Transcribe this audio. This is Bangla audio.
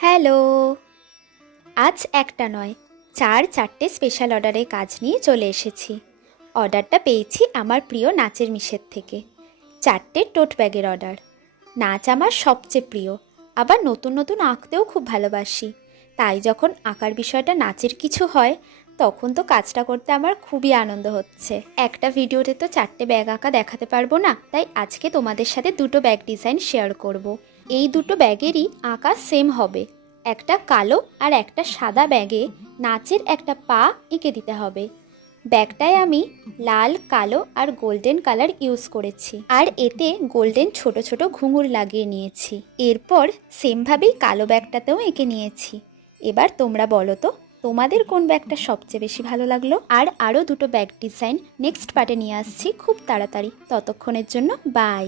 হ্যালো। আজ একটা নয়, চারটে স্পেশাল অর্ডারের কাজ নিয়ে চলে এসেছি। অর্ডারটা পেয়েছি আমার প্রিয় নাচের মিশের থেকে। 4টে টোট ব্যাগের অর্ডার। নাচ আমার সবচেয়ে প্রিয়, আবার নতুন নতুন আঁকতেও খুব ভালোবাসি। তাই যখন আঁকার বিষয়টা নাচের কিছু হয়, তখন তো কাজটা করতে আমার খুবই আনন্দ হচ্ছে। একটা ভিডিওতে তো 4টে ব্যাগ আঁকা দেখাতে পারবো না, তাই আজকে তোমাদের সাথে দুটো ব্যাগ ডিজাইন শেয়ার করব। এই দুটো ব্যাগেরই আঁকা সেম হবে। একটা কালো আর একটা সাদা ব্যাগে নাচের একটা পা এঁকে দিতে হবে। ব্যাগটায় আমি লাল, কালো আর গোল্ডেন কালার ইউজ করেছি, আর এতে গোল্ডেন ছোট ছোট ঘুঙুর লাগিয়ে নিয়েছি। এরপর সেমভাবেই কালো ব্যাগটাতেও এঁকে নিয়েছি। এবার তোমরা বলো তো, তোমাদের কোন ব্যাগটা সবচেয়ে বেশি ভালো লাগলো? আর আরও দুটো ব্যাগ ডিজাইন নেক্সট পার্টে নিয়ে আসছি খুব তাড়াতাড়ি। ততক্ষণের জন্য বাই।